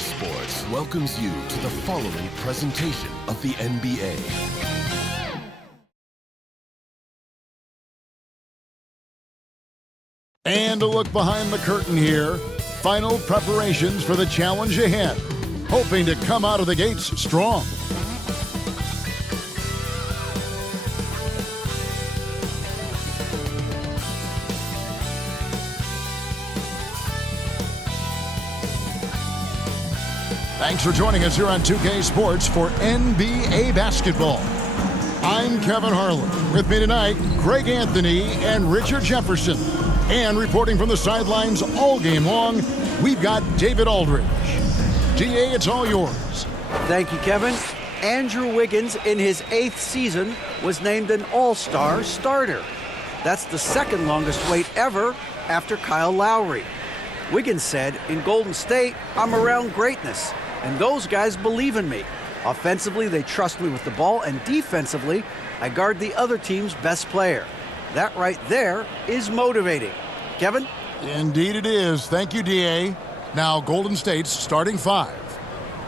Sports welcomes you to the following presentation of the NBA. And a look behind the curtain here. Final preparations for the challenge ahead. Hoping to come out of the gates strong. Thanks for joining us here on 2K Sports for NBA basketball. I'm Kevin Harlan. With me tonight, Greg Anthony and Richard Jefferson. And reporting from the sidelines all game long, we've got David Aldridge. DA, it's all yours. Thank you, Kevin. Andrew Wiggins, in his 8th season, was named an All-Star starter. That's the second longest wait ever after Kyle Lowry. Wiggins said, "In Golden State, I'm around greatness, and those guys believe in me. Offensively, they trust me with the ball, and defensively, I guard the other team's best player." That right there is motivating. Kevin? Indeed it is. Thank you, DA. Now, Golden State's starting 5.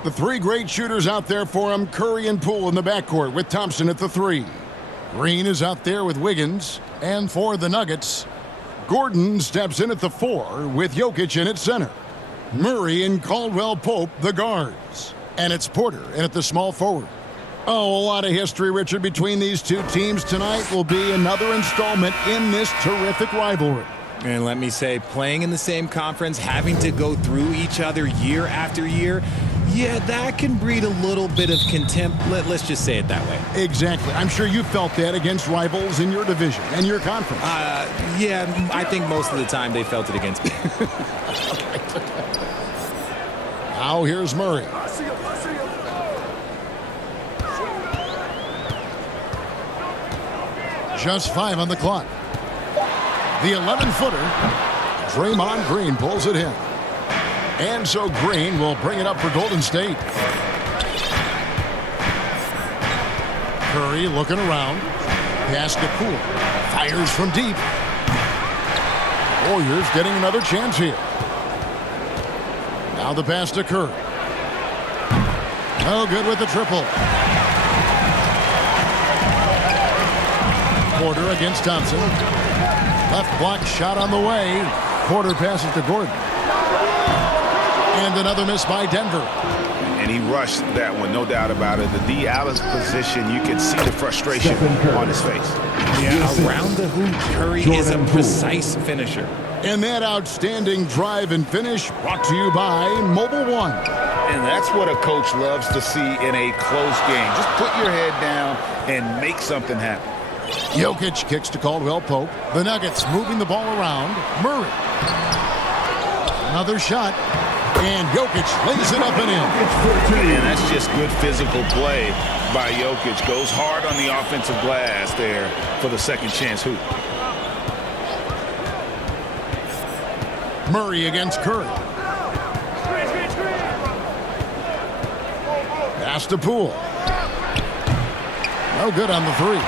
The 3 great shooters out there for them, Curry and Poole in the backcourt with Thompson at the 3. Green is out there with Wiggins. And for the Nuggets, Gordon steps in at the 4 with Jokic in at center. Murray and Caldwell Pope, the guards. And it's Porter in at the small forward. Oh, a lot of history, Richard, between these two teams. Tonight will be another installment in this terrific rivalry. And let me say, playing in the same conference, having to go through each other year after year, yeah, that can breed a little bit of contempt. Let's just say it that way. Exactly. I'm sure you felt that against rivals in your division and your conference. Yeah, I think most of the time they felt it against me. Now here's Murray. Just 5 on the clock. The 11-footer, Draymond Green pulls it in. And so Green will bring it up for Golden State. Curry looking around. Pass to Poole. Fires from deep. Warriors getting another chance here. Now the pass to Curry. No good with the triple. Porter against Thompson. Left block shot on the way. Porter passes to Gordon. And another miss by Denver. And he rushed that one, no doubt about it. The D. Allen's position, you can see the frustration on his face. Yeah, around the hoop, Curry is a precise finisher. And that outstanding drive and finish brought to you by Mobile One. And that's what a coach loves to see in a close game. Just put your head down and make something happen. Jokic kicks to Caldwell Pope. The Nuggets moving the ball around. Murray. Another shot. And Jokic lays it up and in. And that's just good physical play by Jokic. Goes hard on the offensive glass there for the second chance hoop. Murray against Curry. Pass to Poole. No good on the 3.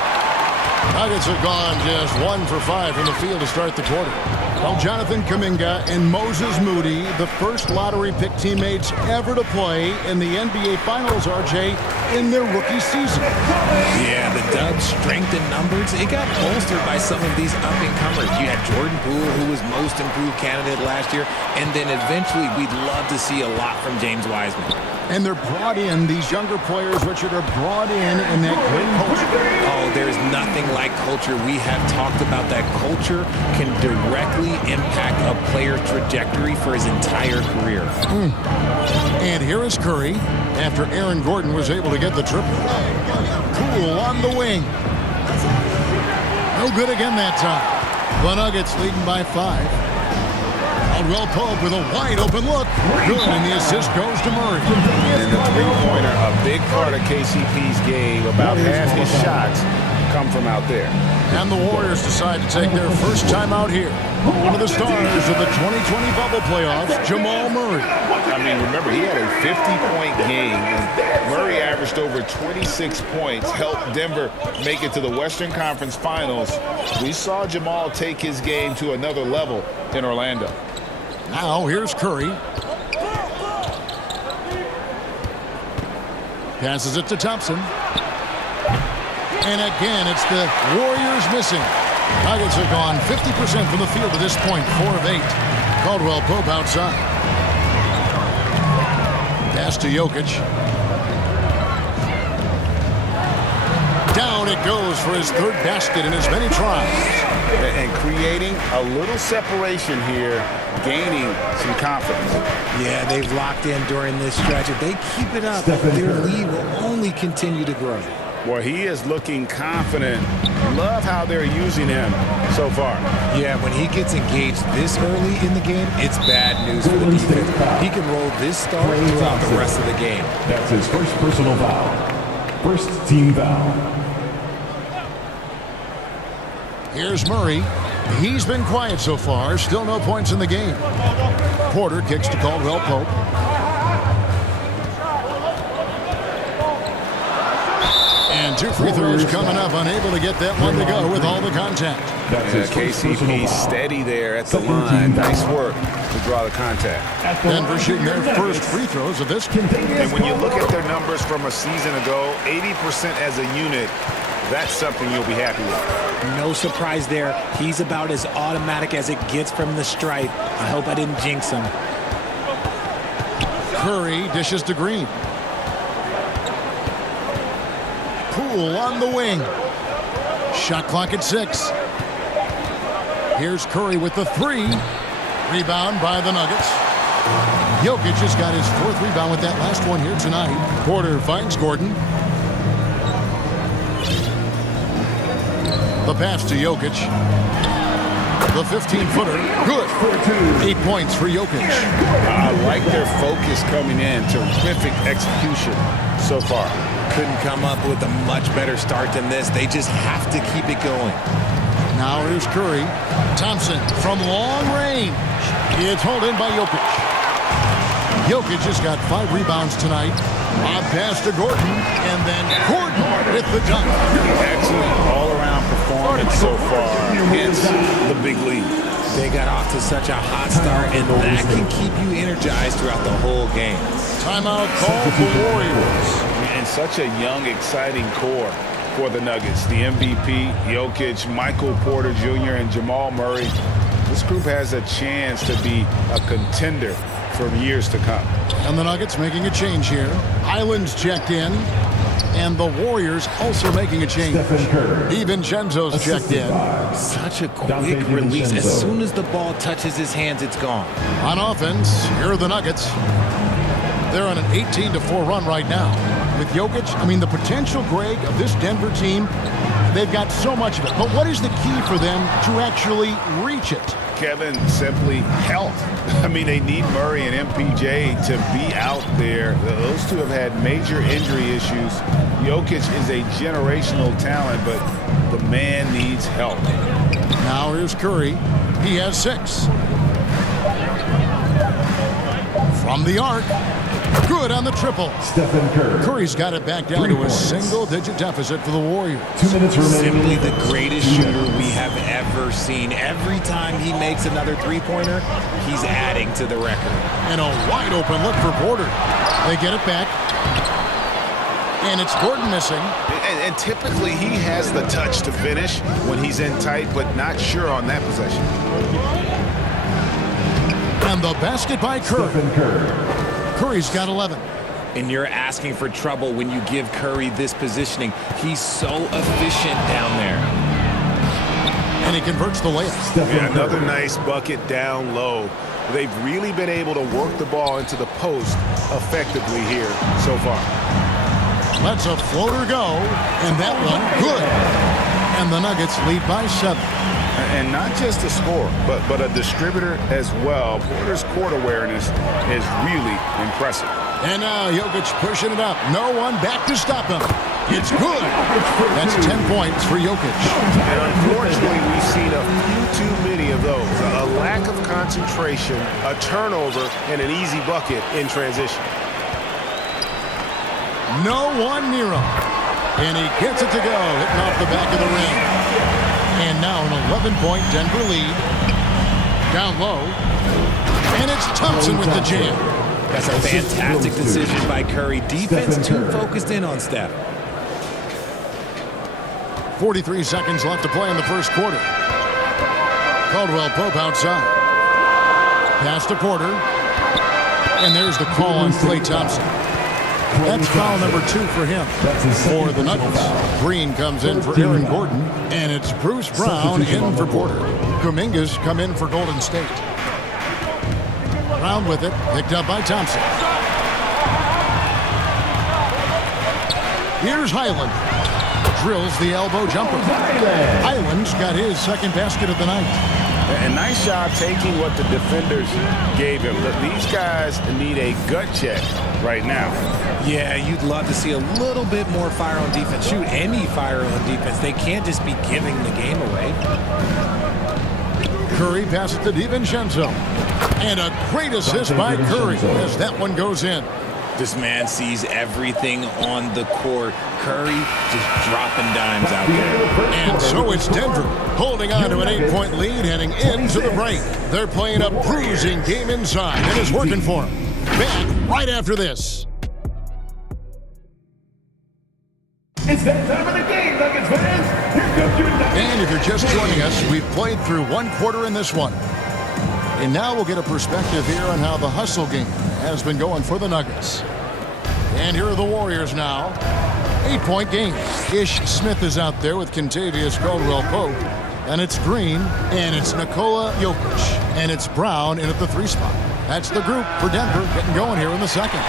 Nuggets have gone just 1 for 5 from the field to start the quarter. Well, Jonathan Kuminga and Moses Moody, the first lottery pick teammates ever to play in the NBA Finals, RJ, in their rookie season. Yeah, the Dubs' strength in numbers, it got bolstered by some of these up-and-comers. You had Jordan Poole, who was most improved candidate last year, and then eventually we'd love to see a lot from James Wiseman. And they're brought in, these younger players, Richard, are brought in that great culture. Oh, there's nothing like culture. We have talked about that culture can directly impact a player's trajectory for his entire career. And here is Curry after Aaron Gordon was able to get the triple. Poole on the wing. No good again that time. The Nuggets leading by 5. Caldwell Pope with a wide open look. Good, and the assist goes to Murray. And the three-pointer, a big part of KCP's game. About half his shots come from out there. And the Warriors decide to take their first time out here. One of the stars of the 2020 bubble playoffs, Jamal Murray. I mean, remember, he had a 50-point game. And Murray averaged over 26 points, helped Denver make it to the Western Conference Finals. We saw Jamal take his game to another level in Orlando. Now here's Curry. Passes it to Thompson. And again, it's the Warriors missing. Nuggets have gone 50% from the field to this point, 4 of 8. Caldwell Pope outside. Pass to Jokic. Down it goes for his 3rd basket in as many tries. And creating a little separation here, gaining some confidence. Yeah, they've locked in during this stretch. If they keep it up, their lead will only continue to grow. Well, he is looking confident. Love how they're using him so far. Yeah, when he gets engaged this early in the game, it's bad news for the defense. He can roll this start throughout the rest of the game. That's his first personal foul. First team foul. Here's Murray. He's been quiet so far. Still no points in the game. Porter kicks to Caldwell Pope. And 2 free throws coming up. Unable to get that one to go with all the contact. KCP steady there at the line. Nice work to draw the contact. Denver shooting their first free throws of this. And when you look at their numbers from a season ago, 80% as a unit, that's something you'll be happy with. No surprise there. He's about as automatic as it gets from the stripe. I hope I didn't jinx him. Curry dishes to Green. Poole on the wing. Shot clock at 6. Here's Curry with the 3. Rebound by the Nuggets. Jokic just got his 4th rebound with that last one here tonight. Porter finds Gordon. The pass to Jokic. The 15-footer. Good. 8 points for Jokic. I like their focus coming in. Terrific execution so far. Couldn't come up with a much better start than this. They just have to keep it going. Now here's Curry. Thompson from long range. It's hauled in by Jokic. Jokic just got 5 rebounds tonight. Lob pass to Gordon. And then Gordon with the dunk. Excellent all-around performance so far. Hence the big lead. They got off to such a hot start, and that can keep you energized throughout the whole game. Timeout call for Warriors. And such a young, exciting core for the Nuggets. The MVP, Jokic, Michael Porter Jr., and Jamal Murray. This group has a chance to be a contender for years to come. And the Nuggets making a change here. Island's checked in. And the Warriors also making a change. DiVincenzo's checked in. Such a quick release. As soon as the ball touches his hands, it's gone. On offense, here are the Nuggets. They're on an 18-4 run right now. With Jokic, I mean, the potential, Greg, of this Denver team, they've got so much of it. But what is the key for them to actually reach it? Kevin, simply health. I mean, they need Murray and MPJ to be out there. Those two have had major injury issues. Jokic is a generational talent, but the man needs help. Now here's Curry. He has 6. From the arc. Good on the triple. Stephen Curry. Curry's got it back down to a single-digit deficit for the Warriors. 2 minutes remaining. Simply the greatest shooter we have ever seen. Every time he makes another three-pointer, he's adding to the record. And a wide-open look for Porter. They get it back. And it's Gordon missing. And typically he has the touch to finish when he's in tight, but not sure on that possession. And the basket by Curry. Stephen Curry. Curry's got 11. And you're asking for trouble when you give Curry this positioning. He's so efficient down there. And he converts the layup. Yeah, another nice bucket down low. They've really been able to work the ball into the post effectively here so far. Lets a floater go. And that one, good. And the Nuggets lead by 7. And not just a scorer, but a distributor as well. Porter's court awareness is really impressive. And now Jokic pushing it up. No one back to stop him. It's good. That's 10 points for Jokic. And unfortunately, we've seen a few too many of those. A lack of concentration, a turnover, and an easy bucket in transition. No one near him. And he gets it to go, hitting off the back of the rim. And now an 11-point Denver lead. Down low. And it's Thompson with the jam. That's a fantastic decision by Curry. Defense too focused in on Steph. 43 seconds left to play in the first quarter. Caldwell Pope outside. Pass to Porter. And there's the call on Klay Thompson. That's foul number 2 for him. For the Nuggets, Green comes in for Aaron Gordon, and it's Bruce Brown in for Porter. Kuminga's come in for Golden State. Brown with it, picked up by Thompson. Here's Highland. Drills the elbow jumper. Highland's got his second basket of the night. A nice job taking what the defenders gave him. Look, these guys need a gut check right now. Yeah, you'd love to see a little bit more fire on defense. Shoot, any fire on defense. They can't just be giving the game away. Curry passes to DiVincenzo. And a great assist by Curry as that one goes in. This man sees everything on the court. Curry just dropping dimes out there. And so it's Denver holding on to an 8-point lead heading into the break. They're playing a bruising game inside, and it's working for them. Back right after this. It's that time of the game, Nuggets fans. Here comes your Nuggets. And if you're just joining us, we've played through one quarter in this one. And now we'll get a perspective here on how the hustle game has been going for the Nuggets. And here are the Warriors now. 8-point game. Ish Smith is out there with Kentavious Caldwell-Pope. And it's Green, and it's Nikola Jokic. And it's Brown in at the 3 spot. That's the group for Denver getting going here in the second.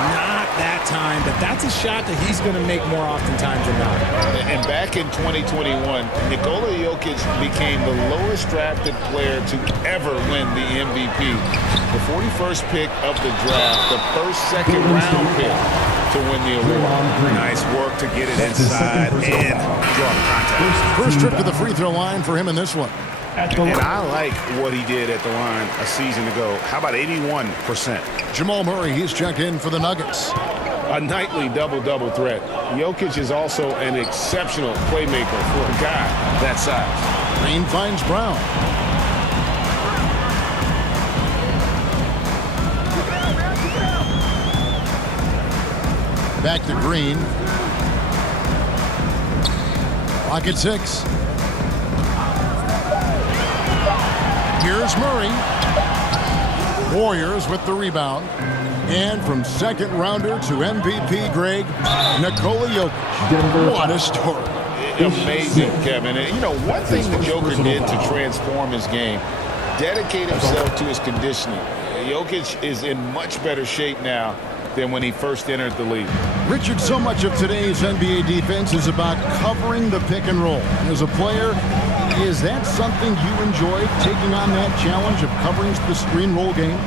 Not that time, but that's a shot that he's going to make more oftentimes than not. And back in 2021, Nikola Jokic became the lowest drafted player to ever win the MVP. The 41st pick of the draft, the first second-round pick to win the award. Nice work to get it inside and draw the contact. First trip to the free throw line for him in this one. And I like what he did at the line a season ago. How about 81%? Jamal Murray, he's checked in for the Nuggets. A nightly double-double threat. Jokic is also an exceptional playmaker for a guy that size. Green finds Brown. Back to Green. Pocket 6. Here's Murray. Warriors with the rebound. And from second rounder to MVP, Greg, Nikola Jokic. What a story. Amazing, Kevin. And, you know, one thing the Joker did to transform his game, dedicate himself to his conditioning. Jokic is in much better shape now than when he first entered the league. Richard, so much of today's NBA defense is about covering the pick and roll. As a player, is that something you enjoy, taking on that challenge of covering the screen roll game?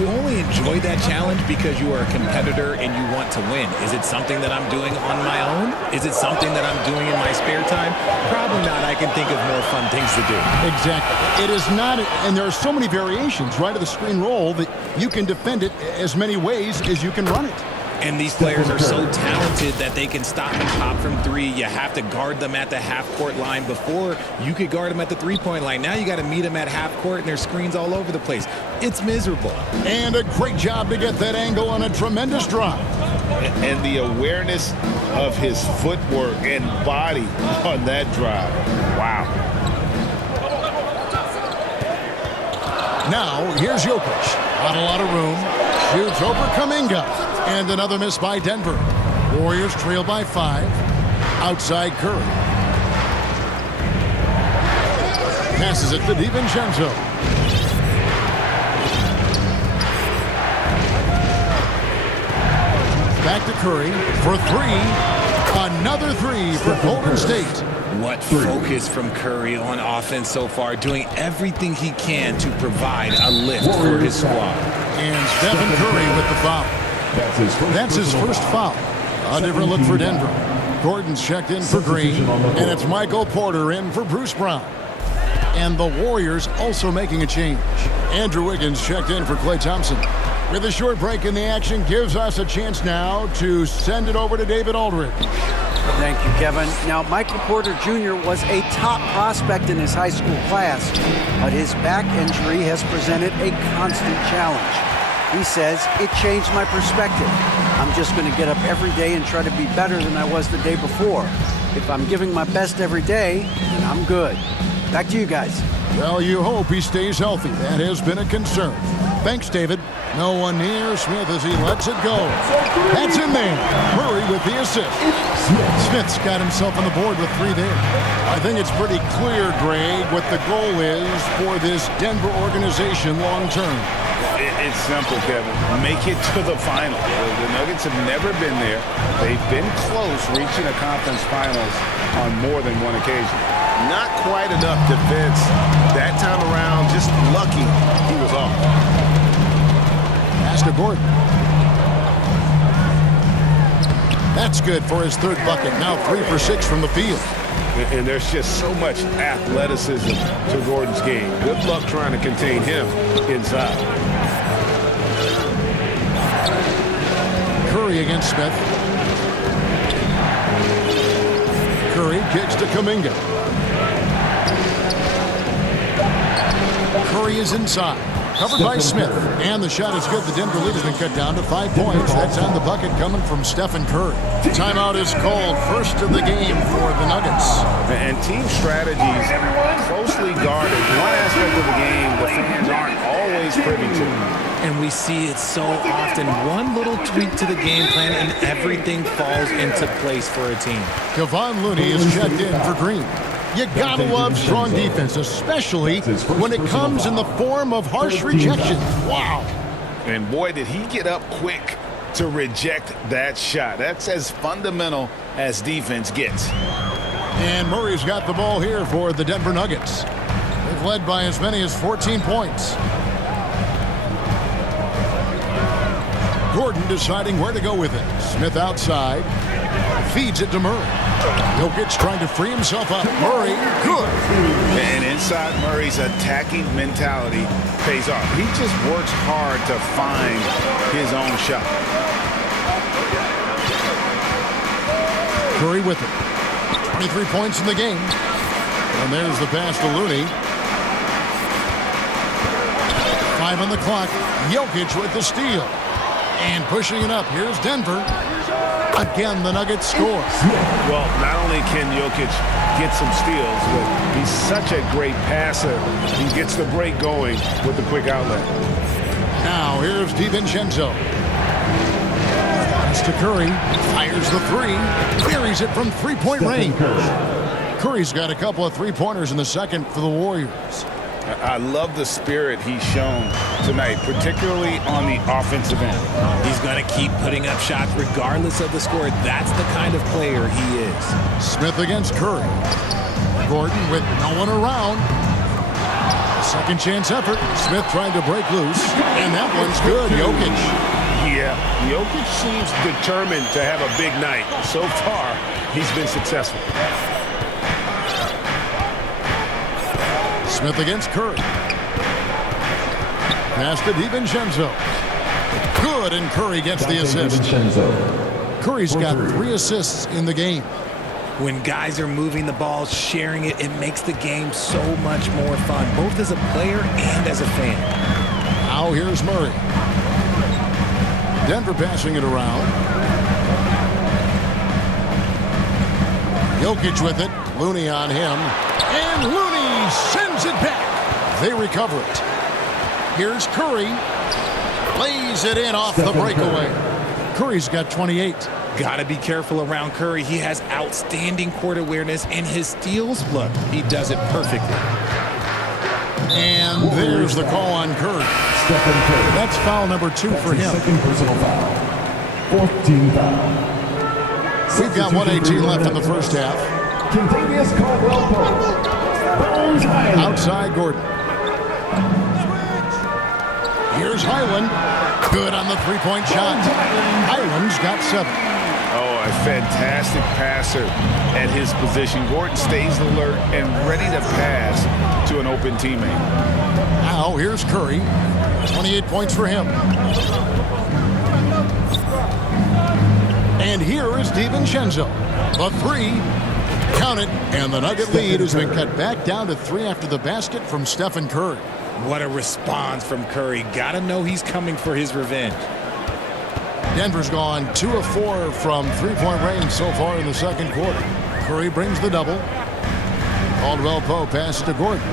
You only enjoy that challenge because you are a competitor and you want to win. Is it something that I'm doing on my own? Is it something that I'm doing in my spare time? Probably not. I can think of more fun things to do. Exactly. It is not, and there are so many variations, right, of the screen roll that you can defend it as many ways as you can run it. And these players are so talented that they can stop and pop from 3. You have to guard them at the half-court line. Before, you could guard them at the 3-point line. Now you got to meet them at half-court, and there's screens all over the place. It's miserable. And a great job to get that angle on a tremendous drive. And the awareness of his footwork and body on that drive. Wow. Now, here's Jokic. Not a lot of room. Shoots over Kuminga. And another miss by Denver. Warriors trail by 5. Outside Curry. Passes it to DiVincenzo. Back to Curry for 3. Another 3 for Golden State. What focus from Curry on offense so far, doing everything he can to provide a lift for his squad. And Stephen Curry with the foul. That's his first foul. A different look for Denver. Gordon's checked in for Green, and it's Michael Porter in for Bruce Brown. And the Warriors also making a change. Andrew Wiggins checked in for Klay Thompson. With a short break in the action, gives us a chance now to send it over to David Aldridge. Thank you, Kevin. Now, Michael Porter Jr. was a top prospect in his high school class, but his back injury has presented a constant challenge. He says, it changed my perspective. I'm just going to get up every day and try to be better than I was the day before. If I'm giving my best every day, then I'm good. Back to you guys. Well, you hope he stays healthy. That has been a concern. Thanks, David. No one near Smith as he lets it go. That's in there. Murray with the assist. Smith's got himself on the board with 3 there. I think it's pretty clear, Greg, what the goal is for this Denver organization long term. It's simple, Kevin. Make it to the final. The Nuggets have never been there. They've been close reaching a conference finals on more than one occasion. Not quite enough defense that time around. Just lucky he was off. Pass to Gordon. That's good for his 3rd bucket. Now 3 for 6 from the field. And there's just so much athleticism to Gordon's game. Good luck trying to contain him inside. Curry against Smith. Curry kicks to Kuminga. Curry is inside. Covered by Smith. And the shot is good. The Denver lead has been cut down to 5 points. That's on the bucket coming from Stephen Curry. Timeout is called. First of the game for the Nuggets. And team strategies closely guarded. One aspect of the game the fans aren't always privy to. And we see it so often. One little tweak to the game plan and everything falls into place for a team. Kevon Looney is checked in for Green. You gotta love strong defense, especially when it comes in the form of harsh rejection. Wow. And boy, did he get up quick to reject that shot. That's as fundamental as defense gets. And Murray's got the ball here for the Denver Nuggets. They've led by as many as 14 points. Gordon deciding where to go with it. Smith outside. Feeds it to Murray. Jokic trying to free himself up. Murray, good. And inside Murray's attacking mentality pays off. He just works hard to find his own shot. Curry with it. 23 points in the game. And there's the pass to Looney. 5 on the clock. Jokic with the steal. And pushing it up. Here's Denver. Again, the Nuggets score. Well, not only can Jokic get some steals, but he's such a great passer. He gets the break going with the quick outlet. Now, here's DiVincenzo. Pass to Curry. Fires the 3. Buries it from 3-point range. Curry's got a couple of 3-pointers in the second for the Warriors. I love the spirit he's shown tonight, particularly on the offensive end. He's going to keep putting up shots regardless of the score. That's the kind of player he is. Smith against Curry. Gordon with no one around. Second chance effort. Smith trying to break loose. And that one's good. Jokic. Yeah, Jokic seems determined to have a big night. So far, he's been successful. Smith against Curry. Pass to DiVincenzo. Good, and Curry gets the assist. Curry's got 3 assists in the game. When guys are moving the ball, sharing it, it makes the game so much more fun, both as a player and as a fan. Now here's Murray. Denver passing it around. Jokic with it. Looney on him. And Looney sends it back. They recover it. Here's Curry. Lays it in off the breakaway. Curry's got 28. Got to be careful around Curry. He has outstanding court awareness, and his steals, look, he does it perfectly. And there's the call on Curry. That's foul number 2 for him. Second personal foul. 4th team foul. We've got 1:18 left in the first half. Contagious Caldwell Pope. Burns Highland. Outside Gordon. Here's Highland. Good on the 3-point shot. Highland's got 7. Oh, a fantastic passer at his position. Gordon stays alert and ready to pass to an open teammate. Now here's Curry. 28 points for him. And here is DiVincenzo. The 3. Count it. And the Nugget lead has been cut back down to 3 after the basket from Stephen Curry. What a response from Curry. Gotta know he's coming for his revenge. Denver's gone 2 of 4 from three-point range so far in the second quarter. Curry brings the double. Caldwell-Pope passes to Gordon.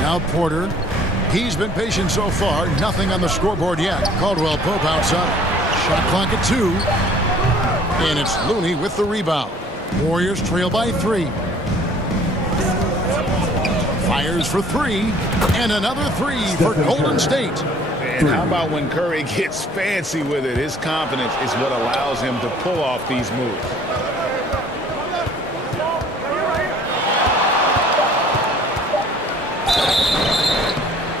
Now Porter. He's been patient so far. Nothing on the scoreboard yet. Caldwell-Pope outside. Shot clock at 2. And it's Looney with the rebound. Warriors trail by 3. Fires for 3. And another 3 for Golden State. And how about when Curry gets fancy with it? His confidence is what allows him to pull off these moves.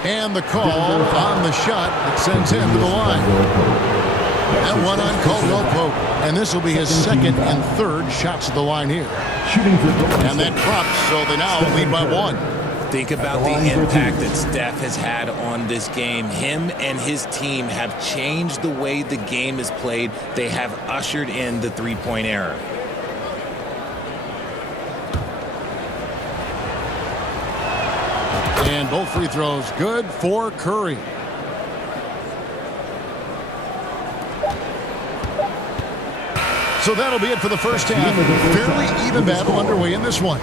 And the call on the shot that sends him to the line. That one on Caldwell-Pope. And this will be his second and third shots at the line here. And that drops, so they now lead by 1. Think about the impact that Steph has had on this game. Him and his team have changed the way the game is played. They have ushered in the three-point era. And both free throws good for Curry. So that'll be it for the first half. Fairly even battle underway in this one.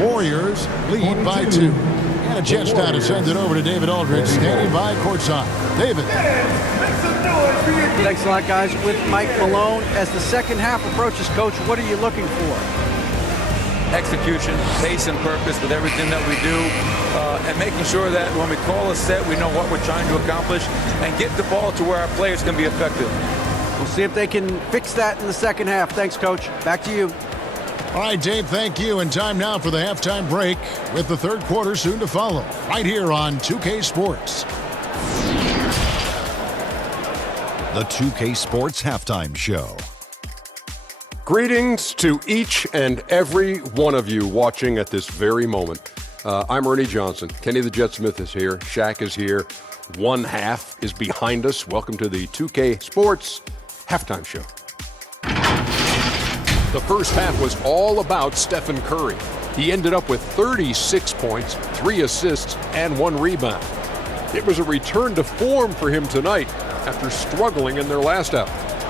Warriors lead by 2. And a chance now to send it over to David Aldridge, standing by courtside. David. Thanks a lot, guys. With Mike Malone, as the second half approaches, Coach, what are you looking for? Execution, pace, and purpose with everything that we do, and making sure that when we call a set, we know what we're trying to accomplish and get the ball to where our players can be effective. We'll see if they can fix that in the second half. Thanks, Coach. Back to you. All right, Dave, thank you. And time now for the halftime break with the third quarter soon to follow. Right here on 2K Sports. The 2K Sports Halftime Show. Greetings to each and every one of you watching at this very moment. I'm Ernie Johnson. Kenny the Jet Smith is here. Shaq is here. One half is behind us. Welcome to the 2K Sports Halftime Show. The first half was all about Stephen Curry. He ended up with 36 points, 3 assists, and 1 rebound. It was a return to form for him tonight after struggling in their last out.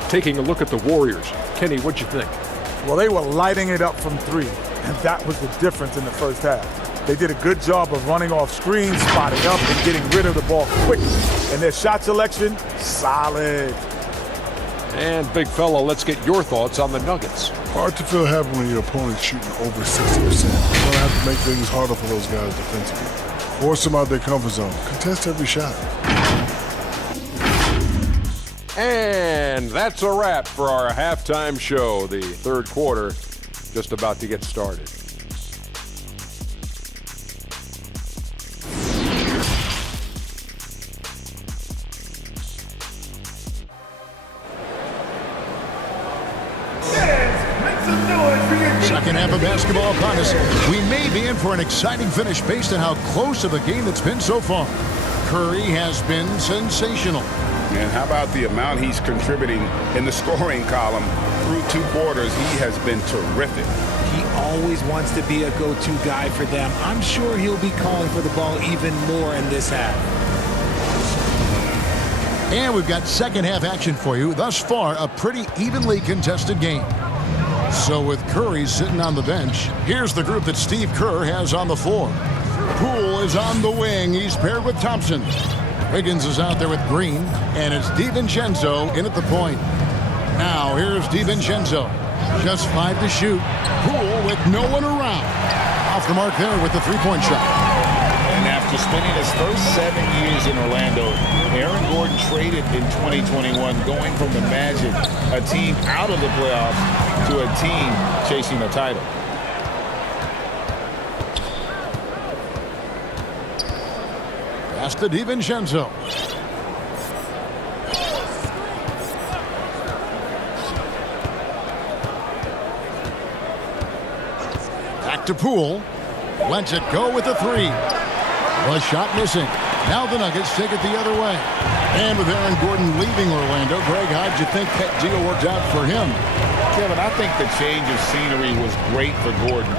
Taking a look at the Warriors. Kenny, what'd you think? Well, they were lighting it up from 3, and that was the difference in the first half. They did a good job of running off screens, spotting up, and getting rid of the ball quickly. And their shot selection, solid. And big fella, let's get your thoughts on the Nuggets. Hard to feel happy when your opponent's shooting over 60%. You're going to have to make things harder for those guys defensively. Force them out their comfort zone. Contest every shot. And that's a wrap for our halftime show. The third quarter just about to get started. Second half of basketball upon us. We may be in for an exciting finish based on how close of a game it's been so far. Curry has been sensational. And how about the amount he's contributing in the scoring column through 2 quarters? He has been terrific. He always wants to be a go-to guy for them. I'm sure he'll be calling for the ball even more in this half. And we've got second half action for you. Thus far, a pretty evenly contested game. So with Curry sitting on the bench, here's the group that Steve Kerr has on the floor. Poole is on the wing. He's paired with Thompson. Wiggins is out there with Green, and it's DiVincenzo in at the point. Now here's DiVincenzo. Just 5 to shoot. Poole with no one around. Off the mark there with the three-point shot. And after spending his first 7 years in Orlando, Aaron Gordon traded in 2021, going from the Magic, a team out of the playoffs, to a team chasing a title. Pass to DiVincenzo. Back to Poole. Lets it go with the 3. The shot missing. Now the Nuggets take it the other way. And with Aaron Gordon leaving Orlando, Greg, how'd you think that deal worked out for him? Kevin, I think the change of scenery was great for Gordon,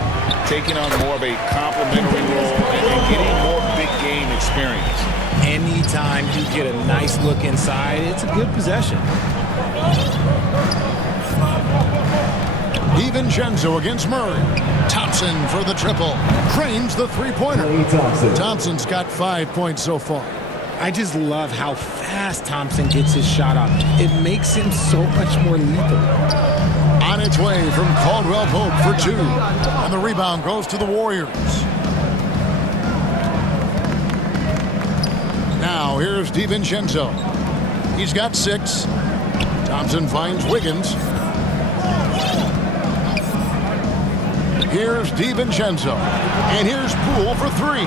taking on more of a complimentary role and getting more big game experience. Anytime you get a nice look inside, it's a good possession. DiVincenzo against Murray. Thompson for the triple. Cranes the three-pointer. Thompson's got 5 points so far. I just love how fast Thompson gets his shot off. It makes him so much more lethal. On its way from Caldwell Pope for 2. And the rebound goes to the Warriors. Now here's DiVincenzo. He's got 6. Thompson finds Wiggins. Here's DiVincenzo. And here's Poole for 3.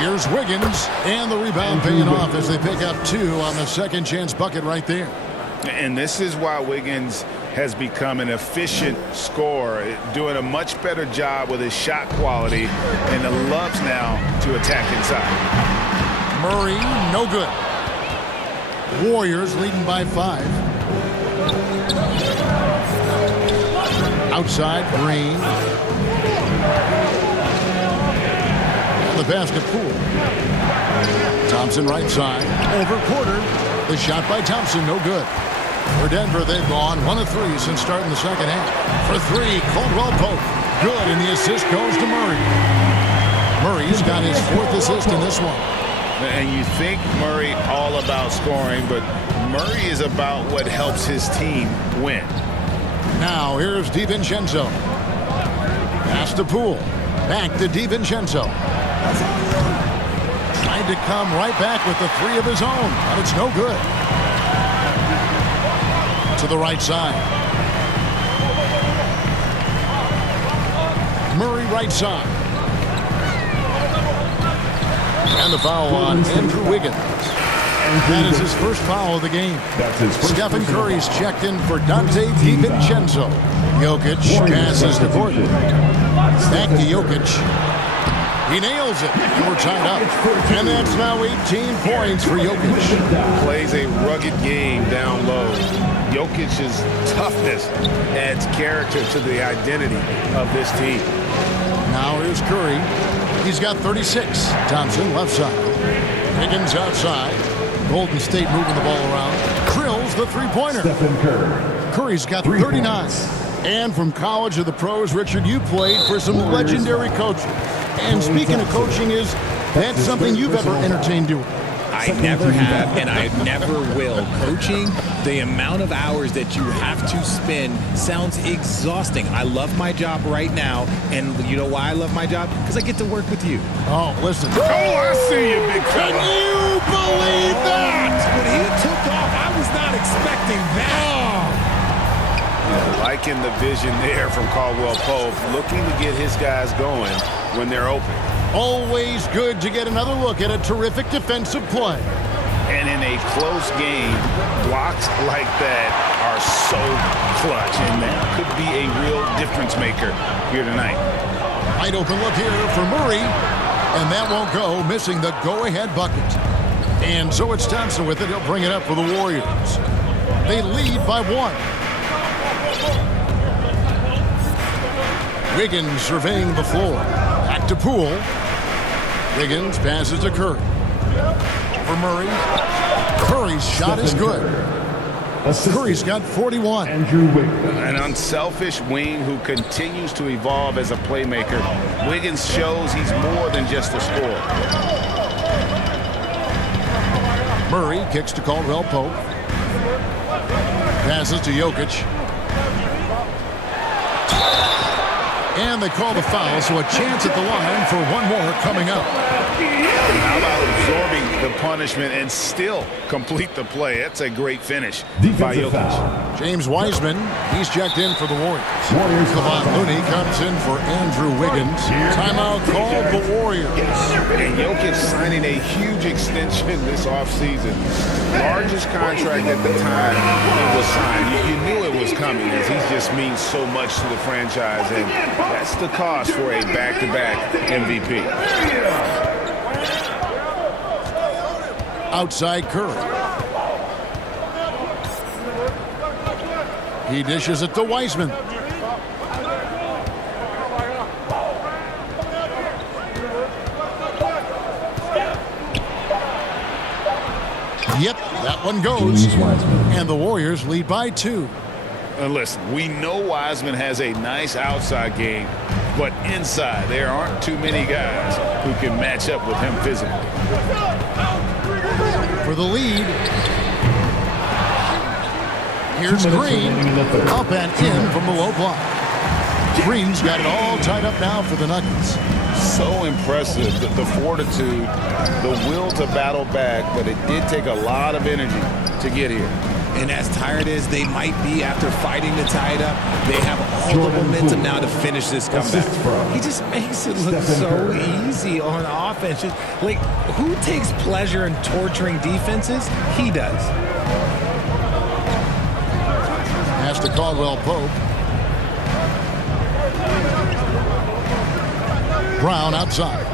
Here's Wiggins. And the rebound paying off as they pick up 2 on the second chance bucket right there. And this is why Wiggins has become an efficient scorer, doing a much better job with his shot quality, and loves now to attack inside. Murray, no good. Warriors leading by 5. Outside, Green. And the basket, Poole. Thompson right side. Over Porter. The shot by Thompson, no good. For Denver, they've gone 1 of 3 since starting the second half. For 3, Caldwell Pope. Good, and the assist goes to Murray. Murray's got his 4th assist in this one. And you think Murray all about scoring, but Murray is about what helps his team win. Now here's DiVincenzo. Pass to Poole. Back to DiVincenzo. Tried to come right back with the 3 of his own, but it's no good. To the right side. Murray right side. And the foul on Andrew Wiggins. That is his first foul of the game. Stephen Curry's checked in for Dante DiVincenzo. Jokic passes to Gordon. Back to Jokic. He nails it, and we're tied up. And that's now 18 points for Jokic. Plays a rugged game down low. Jokic's toughness adds character to the identity of this team. Now here's Curry. He's got 36. Thompson left side. Higgins outside. Golden State moving the ball around. Krill's the three-pointer. Curry's got 39. And from college to the pros, Richard, you played for some legendary coaches. And speaking of coaching, is that something you've ever entertained doing? I never have, and I never will. Coaching, the amount of hours that you have to spend sounds exhausting. I love my job right now, and you know why I love my job? Because I get to work with you. Oh, listen. Oh, I see you, big fella. Can you believe that? When he took off, I was not expecting that. Liking the vision there from Caldwell Pope, looking to get his guys going when they're open. Always good to get another look at a terrific defensive play. And in a close game, blocks like that are so clutch, and that could be a real difference maker here tonight. Wide open look here for Murray, and that won't go, missing the go-ahead bucket. And so it's Thompson with it. He'll bring it up for the Warriors. They lead by 1. Wiggins surveying the floor. Back to Poole. Wiggins passes to Curry. For Murray. Curry's shot is good. Curry's got 41. An unselfish wing who continues to evolve as a playmaker. Wiggins shows he's more than just a scorer. Murray kicks to Caldwell Pope. Passes to Jokic. And they call the foul, so a chance at the line for one more coming up. How about absorbing the punishment and still complete the play? That's a great finish by Jokic. James Wiseman, he's checked in for the Warriors. Kevon Looney comes in for Andrew Wiggins. Timeout called the Warriors. And Jokic signing a huge extension this offseason. Largest contract at the time it was signed. You knew it was coming, as he just means so much to the franchise, and that's the cost for a back-to-back MVP. Outside Curry. He dishes it to Wiseman. Yep, that one goes. And the Warriors lead by 2. And listen, we know Wiseman has a nice outside game, but inside there aren't too many guys who can match up with him physically. For the lead, here's Green, up and in from the low block. Green's got it all tied up now for the Nuggets. So impressive, the fortitude, the will to battle back, but it did take a lot of energy to get here. And as tired as they might be after fighting to tie it up, they have all the momentum now to finish this comeback. He just makes it look so easy on offense. Just, like, who takes pleasure in torturing defenses? He does. Pass to Caldwell-Pope. Brown outside.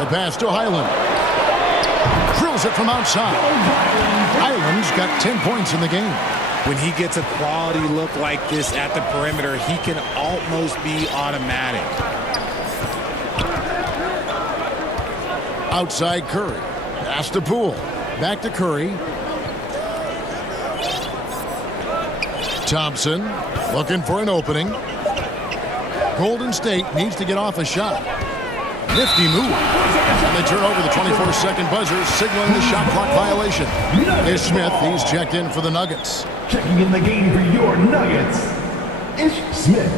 The pass to Highland. Drills it from outside. Highland's got 10 points in the game. When he gets a quality look like this at the perimeter, he can almost be automatic. Outside Curry. Pass to Poole. Back to Curry. Thompson looking for an opening. Golden State needs to get off a shot. Nifty move. And they turn over the 24-second buzzer, signaling the shot clock violation. Here's Smith. He's checked in for the Nuggets. Checking in the game for your Nuggets, Ish Smith.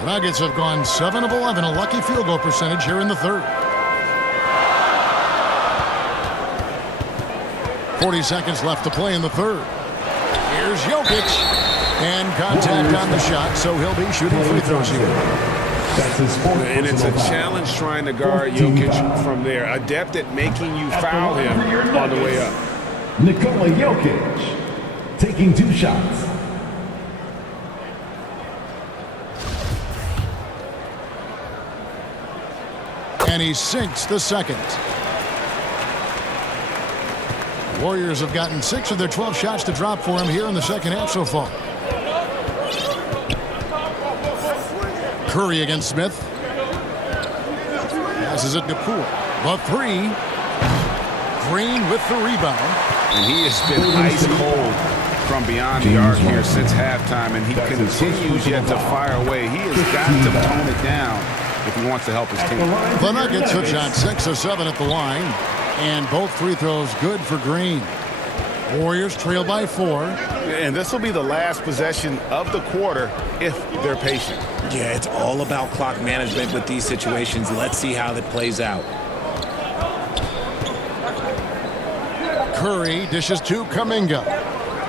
The Nuggets have gone 7 of 11, a lucky field goal percentage here in the third. 40 seconds left to play in the third. Here's Jokic. And contact on the shot, so he'll be shooting free throws here. And it's a challenge trying to guard Jokic from there. Adept at making you foul him on the way up. Nikola Jokic taking 2 shots. And he sinks the second. Warriors have gotten 6 of their 12 shots to drop for him here in the second half so far. Curry against Smith. Passes it to Poole. The 3. Green with the rebound. And he has been ice cold from beyond the arc here since halftime, and he continues yet to fire away. He has got to tone it down if he wants to help his team. The Nuggets have shot 6 of 7 at the line, and both free throws good for Green. Warriors trail by 4. And this will be the last possession of the quarter if they're patient. Yeah, it's all about clock management with these situations. Let's see how that plays out. Curry dishes to Kuminga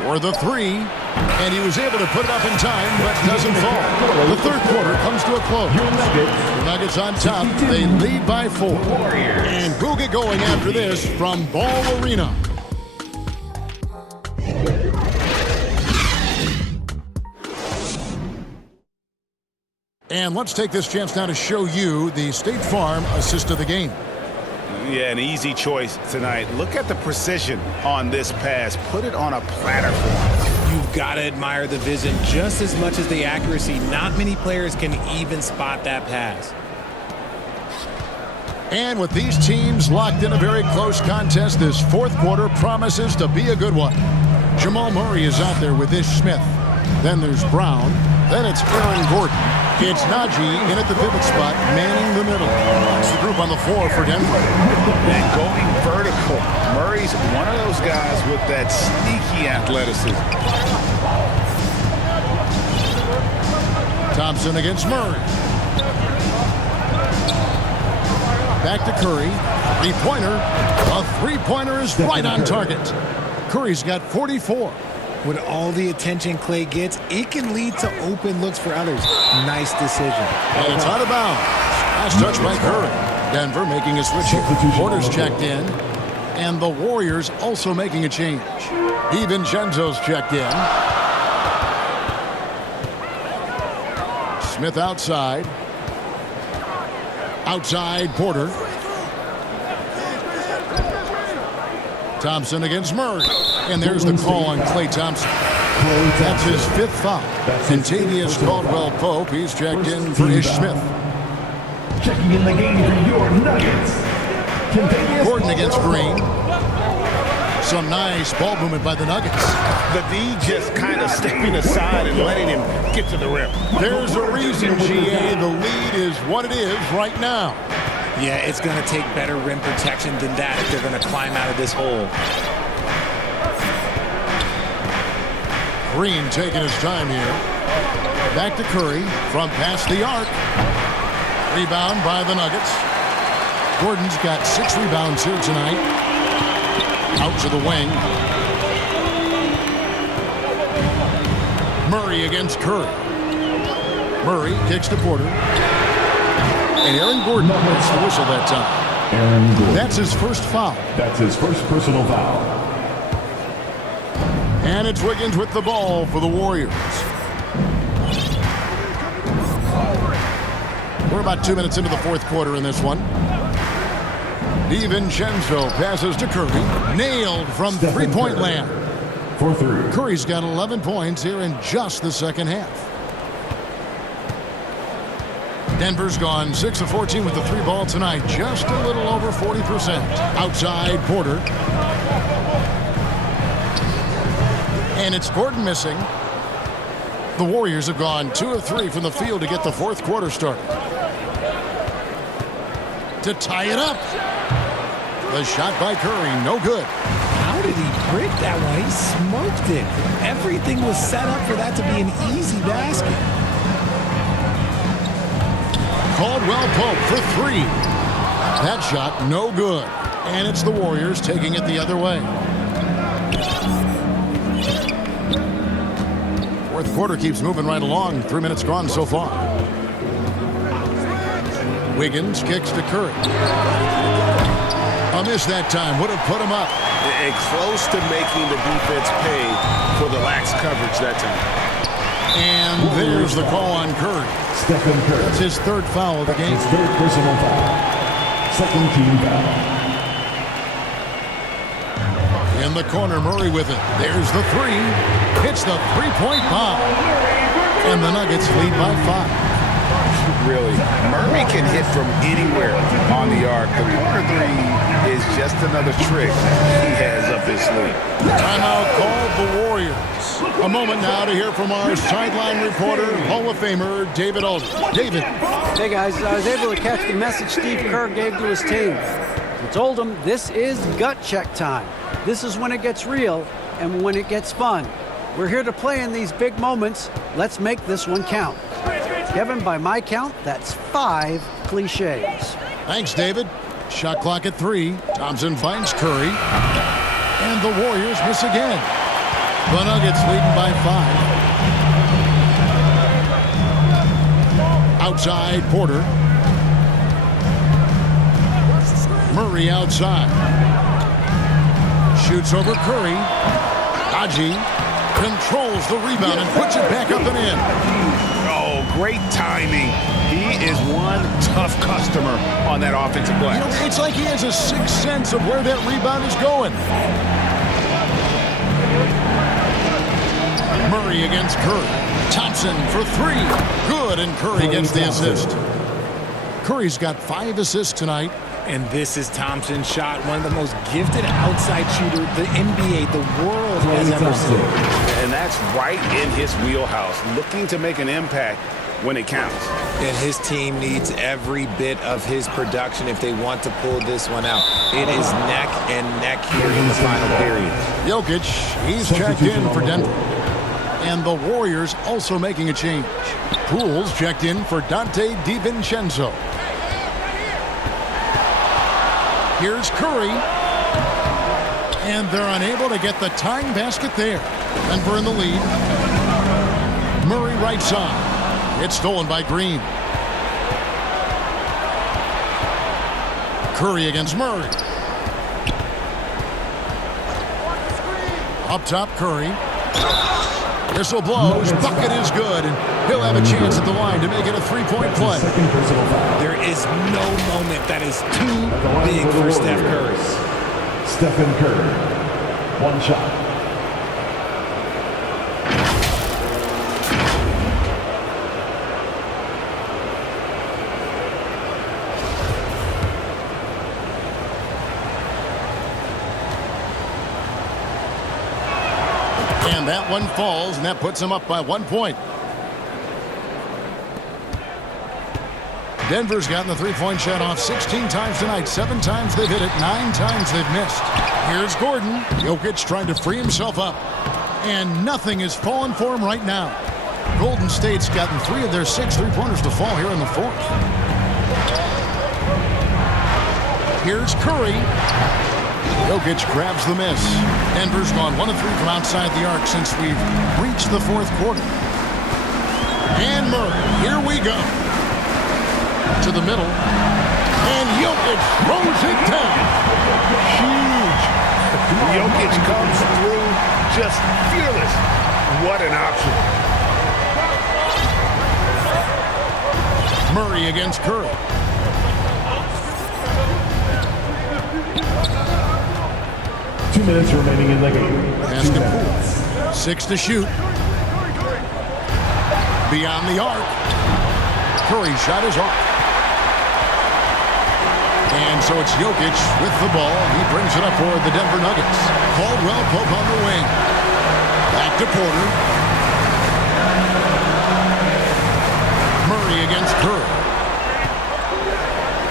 for the 3, and he was able to put it up in time, but doesn't fall. The third quarter comes to a close. The Nuggets on top. They lead by 4. And we'll get going after this from Ball Arena. And let's take this chance now to show you the State Farm assist of the game. Yeah, an easy choice tonight. Look at the precision on this pass. Put it on a platter for him. You've got to admire the vision just as much as the accuracy. Not many players can even spot that pass. And with these teams locked in a very close contest, this fourth quarter promises to be a good one. Jamal Murray is out there with Ish Smith. Then there's Brown. Then it's Aaron Gordon. It's Najee in at the pivot spot, manning the middle. That's the group on the floor for Denver. And going vertical. Murray's one of those guys with that sneaky athleticism. Thompson against Murray. Back to Curry. Three-pointer. A three-pointer is right on target. Curry's got 44. With all the attention Clay gets, it can lead to open looks for others. Nice decision. And it's out of bounds. Last touch by Curry. Denver making a switch here. Porter's checked in. And the Warriors also making a change. DiVincenzo's checked in. Smith outside. Outside Porter. Thompson against Murray. And there's the call on Klay Thompson. That's his 5th foul. Contavious Caldwell-Pope, he's checked in for Ish Smith. Checking in the game for your Nuggets. Gordon against Green. Some nice ball movement by the Nuggets. The D just kind of stepping aside and letting him get to the rim. There's a reason, GA. The lead is what it is right now. Yeah, it's going to take better rim protection than that if they're going to climb out of this hole. Green taking his time here. Back to Curry from past the arc. Rebound by the Nuggets. Gordon's got 6 rebounds here tonight. Out to the wing. Murray against Curry. Murray kicks to Porter. And Aaron Gordon gets the whistle that time. Aaron Gordon. That's his first foul. That's his first personal foul. And it's Wiggins with the ball for the Warriors. We're about 2 minutes into the 4th quarter in this one. DiVincenzo passes to Curry. Nailed from three-point land. For 3. Curry's got 11 points here in just the second half. Denver's gone 6 of 14 with the 3 ball tonight. Just a little over 40%. Outside Porter. And it's Gordon missing. The Warriors have gone 2 of 3 from the field to get the 4th quarter started. To tie it up. The shot by Curry, no good. How did he break that one? He smoked it. Everything was set up for that to be an easy basket. Caldwell-Pope for 3. That shot, no good. And it's the Warriors taking it the other way. 4th quarter keeps moving right along. 3 minutes gone so far. Wiggins kicks to Curry. A miss that time. Would have put him up. And close to making the defense pay for the lax coverage that time. And there's the call on Curry. Stephen Curry. That's his 3rd foul of the game. His 3rd personal foul. 2nd team foul. In the corner, Murray with it. There's the 3. Hits the 3-point bomb. And the Nuggets lead by 5. Really, Murray can hit from anywhere on the arc. The corner 3 is just another trick he has up his sleeve. Timeout called the Warriors. A moment now to hear from our sideline reporter, Hall of Famer David Aldridge. David. Hey guys, I was able to catch the message Steve Kerr gave to his team. He told them this is gut check time. This is when it gets real and when it gets fun. We're here to play in these big moments. Let's make this one count. Kevin, by my count, that's 5 cliches. Thanks, David. Shot clock at 3. Thompson finds Curry. And the Warriors miss again. The Nuggets leading by 5. Outside, Porter. Murray outside. Shoots over Curry. Haji controls the rebound and puts it back up and in. Great timing. He is one tough customer on that offensive glass. You know, it's like he has a sixth sense of where that rebound is going. Murray against Curry. Thompson for 3. Good, and Curry gets the assist. Curry's got 5 assists tonight. And this is Thompson's shot, one of the most gifted outside shooter the NBA, the world has ever seen. And that's right in his wheelhouse, looking to make an impact when it counts. And his team needs every bit of his production if they want to pull this one out. It is neck and neck here in the final period. Jokic, he's checked in for Denver. And the Warriors also making a change. Poole's checked in for Dante DiVincenzo. Here's Curry. And they're unable to get the tying basket there. Denver in the lead. Murray right side. It's stolen by Green. Curry against Murray. Up top, Curry. Whistle blows. Bucket is good. And he'll have a chance at the line to make it a 3-point play. There is no moment that is too big for Steph Curry. Stephen Curry. One shot. And that one falls, and that puts them up by 1 point. Denver's gotten the three-point shot off 16 times tonight. 7 times they've hit it, 9 times they've missed. Here's Gordon. Jokic trying to free himself up. And nothing is falling for him right now. Golden State's gotten 3 of their 6 three-pointers to fall here in the fourth. Here's Curry. Jokic grabs the miss. Denver's gone 1 of 3 from outside the arc since we've reached the fourth quarter. And Murray, here we go. To the middle. And Jokic throws it down. Huge. Jokic comes through just fearless. What an option. Murray against Curry. Two minutes remaining in the game. Pass to Poole. 6 to shoot. Beyond the arc. Curry's shot is off. And so it's Jokic with the ball. He brings it up for the Denver Nuggets. Caldwell Pope on the wing. Back to Porter. Murray against Curry.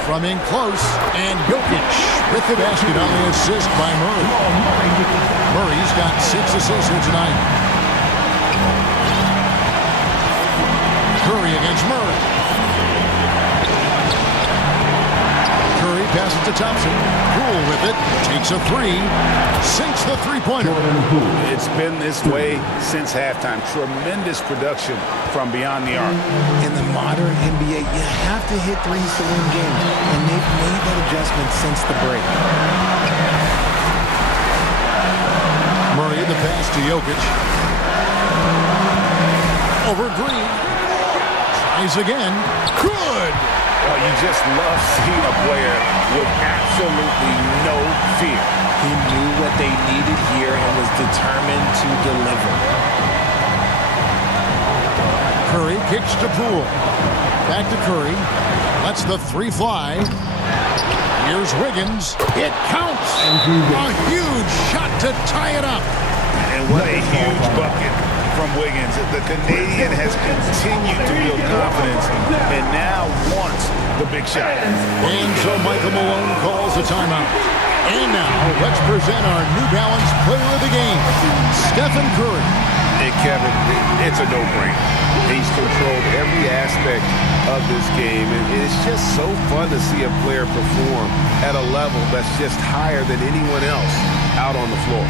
From in close. And Jokic with the basket on the assist by Murray. Murray's got 6 assists here tonight. Curry against Murray. Curry passes to Thompson. Poole with it. Takes a 3. Sinks the three-pointer. It's been this way since halftime. Tremendous production from beyond the arc. In the modern NBA, you have to hit threes to win games, and they've made that adjustment since the break. Murray the pass to Jokic. Over Green. Tries again. Good! Oh, you just love seeing a player with absolutely no fear. He knew what they needed here and was determined to deliver. Curry kicks to Poole. Back to Curry. Lets the 3 fly. Here's Wiggins. It counts. A huge shot to tie it up. And what a huge bucket from Wiggins. The Canadian has continued to build confidence and now wants the big shot. And so Michael Malone calls a timeout. And now let's present our New Balance player of the game, Stephen Curry. Hey, Kevin, it's a no-brainer. He's controlled every aspect of this game, and it's just so fun to see a player perform at a level that's just higher than anyone else out on the floor.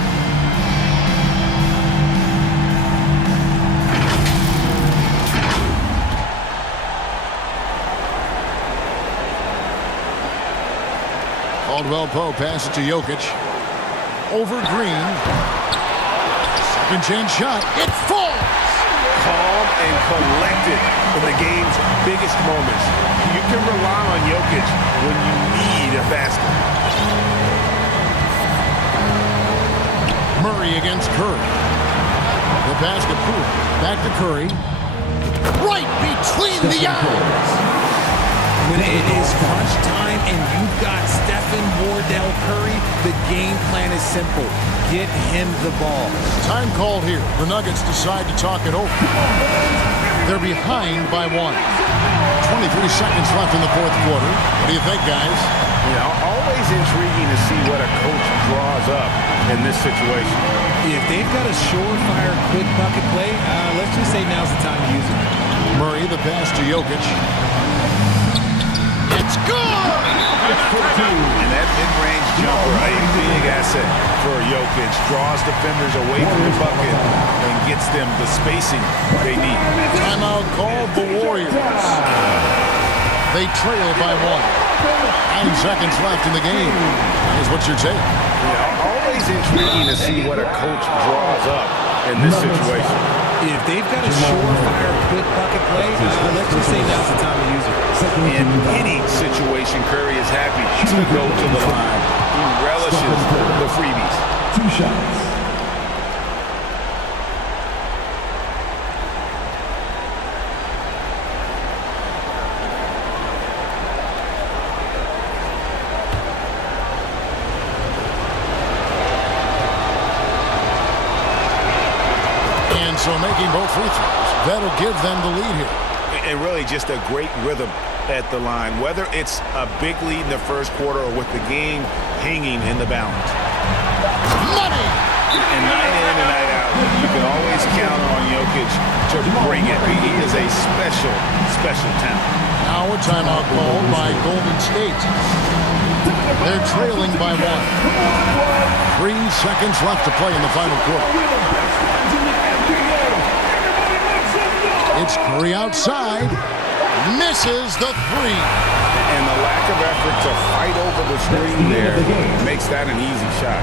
Caldwell Pope passes to Jokic. Over Green. Second chance shot. It falls! Calm and collected in the game's biggest moments. You can rely on Jokic when you need a basket. Murray against Curry. The basket Poole. Back to Curry. Right between the eyes! When it is crunch time and you've got Stephen Wardell Curry, the game plan is simple. Get him the ball. Time called here. The Nuggets decide to talk it over. They're behind by 1. 23 seconds left in the fourth quarter. What do you think, guys? You know, always intriguing to see what a coach draws up in this situation. If they've got a surefire quick bucket play, let's just say now's the time to use it. Murray the pass to Jokic. It's good! And that mid-range jumper, a big asset for Jokic, draws defenders away from the bucket and gets them the spacing they need. Timeout called the Warriors. They trail by 1. 9 seconds left in the game. Here's what you're saying. Yeah, always intriguing to see what a coach draws up in this situation. If they've got a surefire quick bucket play, let's just say now's the time to use it. In any situation, Curry is happy to go to the line. He relishes the freebies. 2 shots. So making both free throws, that'll give them the lead here. And really just a great rhythm at the line, whether it's a big lead in the first quarter or with the game hanging in the balance. Money! And night in and night out, you can always count on Jokic to bring it. He is a special, special talent. Now a timeout called by Golden State. They're trailing by 1. 3 seconds left to play in the final quarter. It's Curry outside. Misses the 3. And the lack of effort to fight over the screen there makes that an easy shot.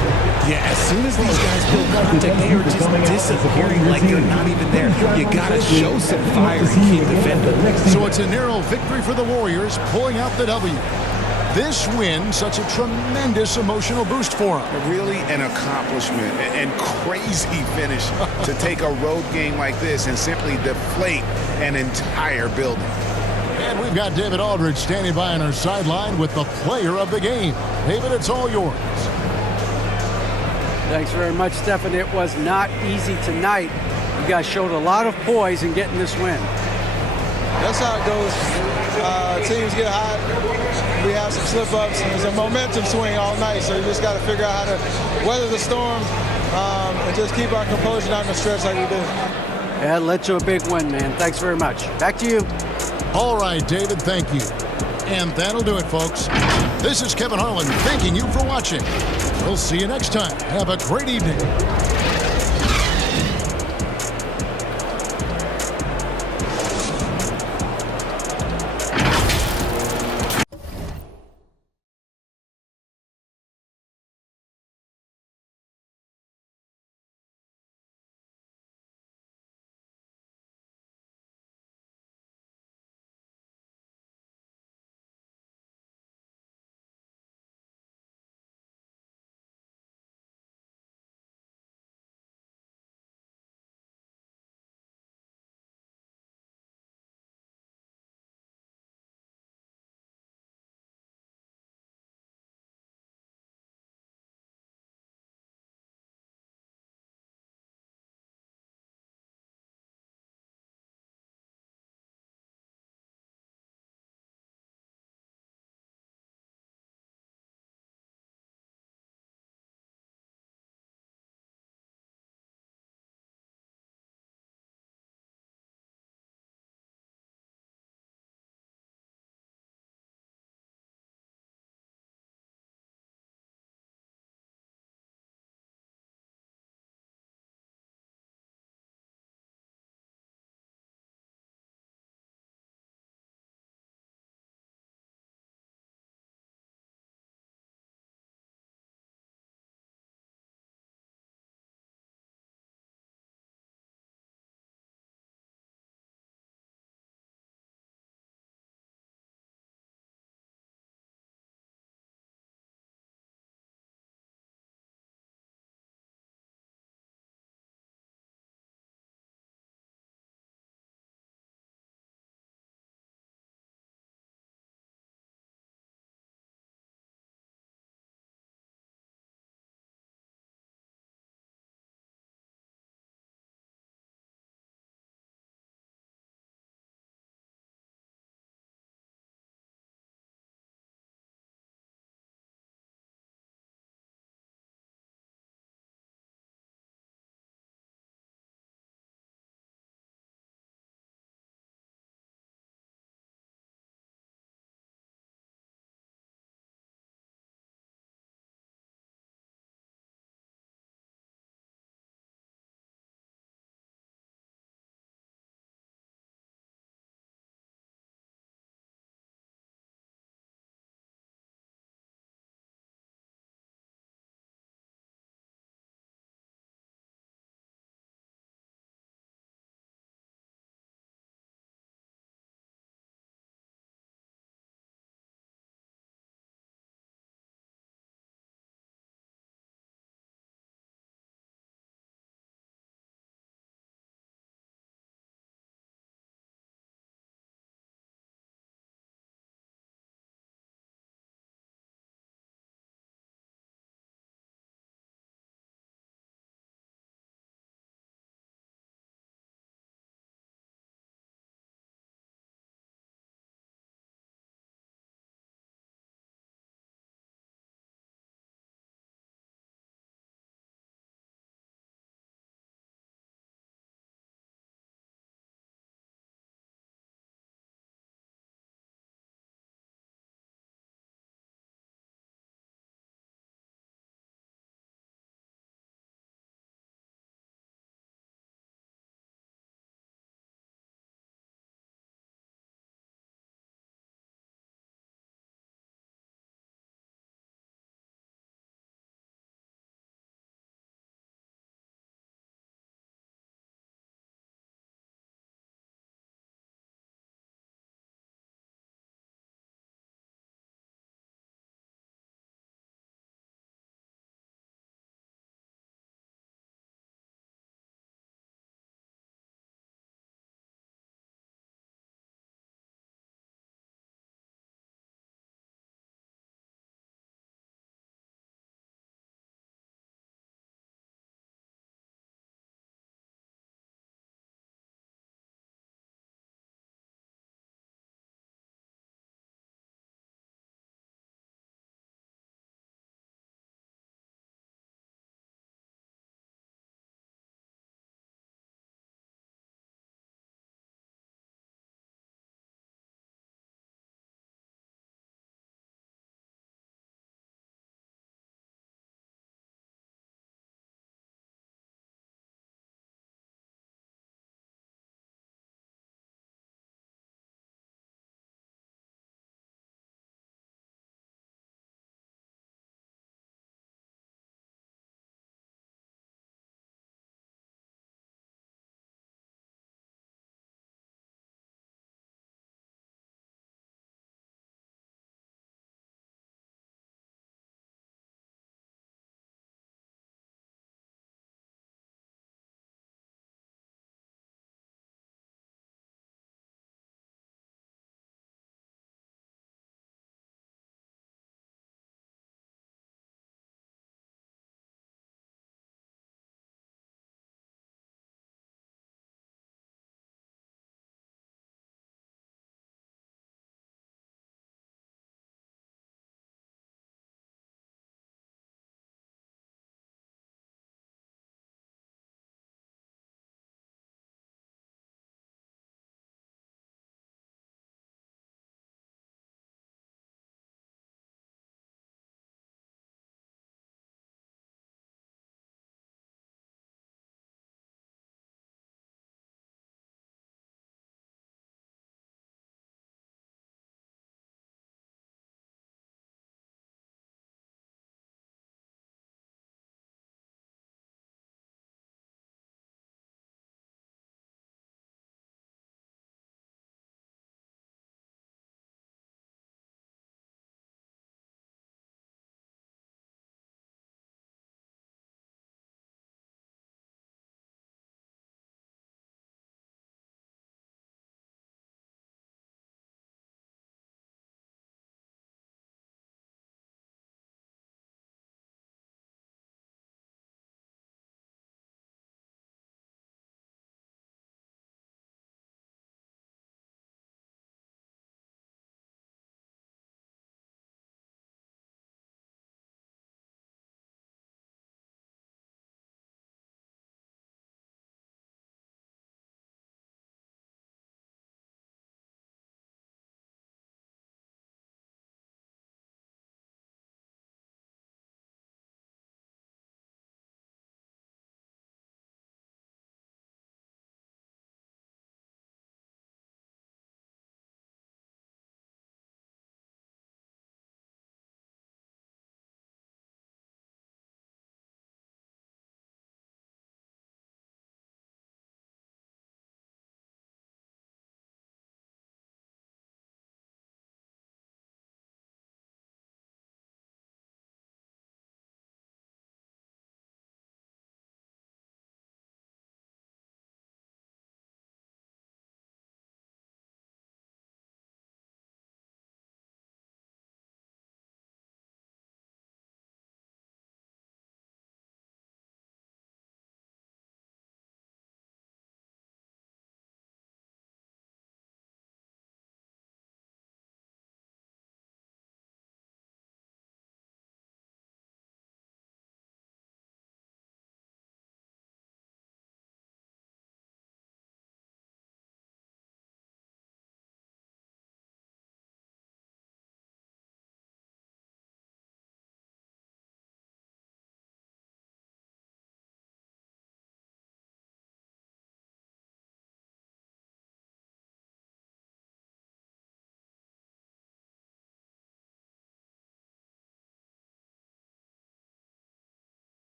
Yeah, as soon as these guys build contact, they are just disappearing like they're not even there. You got to show some fire and keep defending. So it's a narrow victory for the Warriors, pulling out the W. This win, such a tremendous emotional boost for them. Really an accomplishment and crazy finish to take a road game like this and simply deflate an entire building. And we've got David Aldridge standing by on our sideline with the player of the game. David, it's all yours. Thanks very much, Stephen. It was not easy tonight. You guys showed a lot of poise in getting this win. That's how it goes. Teams get hot. We have some slip-ups. It's a momentum swing all night, so you just got to figure out how to weather the storm and just keep our composure down the stretch like we do. Yeah, it led to a big win, man. Thanks very much. Back to you. All right, David, thank you. And that'll do it, folks. This is Kevin Harlan thanking you for watching. We'll see you next time. Have a great evening.